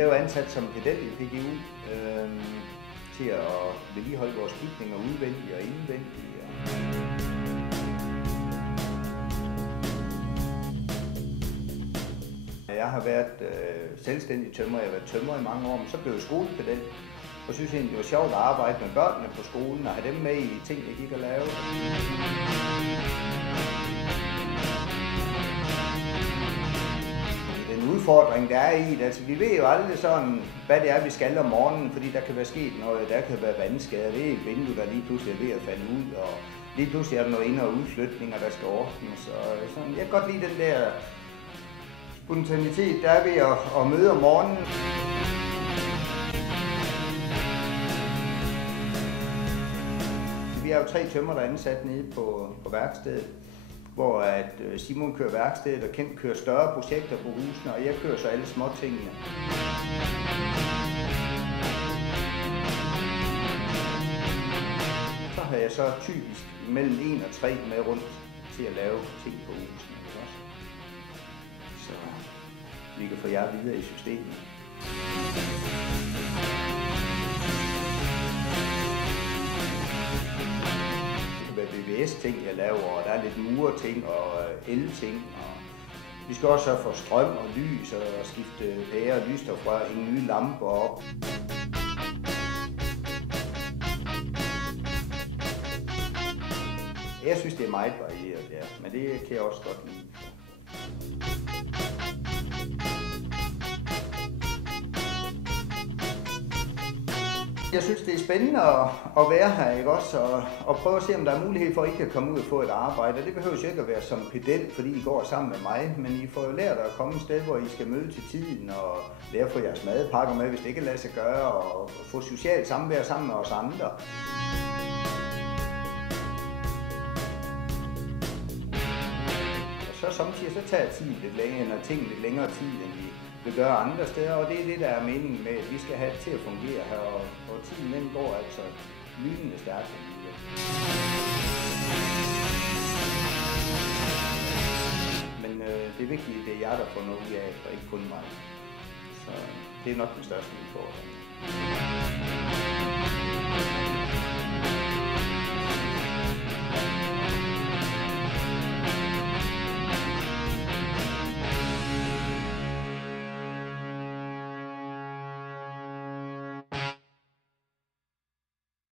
jeg er jo ansat som pedel i PGU til at vedligeholde vores bygninger udvendigt og indvendigt. Jeg har været selvstændig tømrer, jeg har været tømrer i mange år, men så blev jeg skolepedel. Og synes egentlig, det var sjovt at arbejde med børnene på skolen og have dem med i ting, jeg gik og lavede. Den udfordring, der er i det, altså vi ved jo aldrig sådan, hvad det er, vi skal om morgenen, fordi der kan være sket noget, der kan være vandskader, det er et vindue, der lige pludselig er ved at falde ud, og lige pludselig er der noget ind- og udflytninger, der skal ordnes. Og sådan, jeg kan godt lide den der spontanitet, der er ved at møde om morgenen. Vi er jo 3 tømrer, der er ansat nede på værkstedet, hvor at Simon kører værkstedet, og Kent kører større projekter på husene, og jeg kører så alle småtingene. Så har jeg så typisk mellem 1 og 3 med rundt til at lave ting på husene. Så vi kan få jer videre i systemet. VVS-ting, jeg laver, og der er lidt mure-ting og el-ting. Og vi skal også sørge for strøm og lys og skifte pære og lysstofrør, hænge nye lamper op. Jeg synes, det er meget varieret, ja, men det kan jeg også godt lide. Jeg synes, det er spændende at være her, ikke også? Og prøve at se, om der er mulighed for, at I kan komme ud og få et arbejde. Og det behøver jo ikke at være som pedel, fordi I går sammen med mig, men I får jo lært at komme et sted, hvor I skal møde til tiden og lære at få jeres madpakker med, hvis det ikke kan lade sig gøre, og få socialt samvær sammen med os andre. Og så samtidig så tager tiden lidt længere, når ting lidt længere tid, end vi vil gøre andre steder, og det er det, der er meningen med, at vi skal have det til at fungere her, og tiden den går altså lynende stærkt. Men det er vigtigt, at det er jer, der får noget ud af, og ikke kun mig. Så det er nok den største udfordring.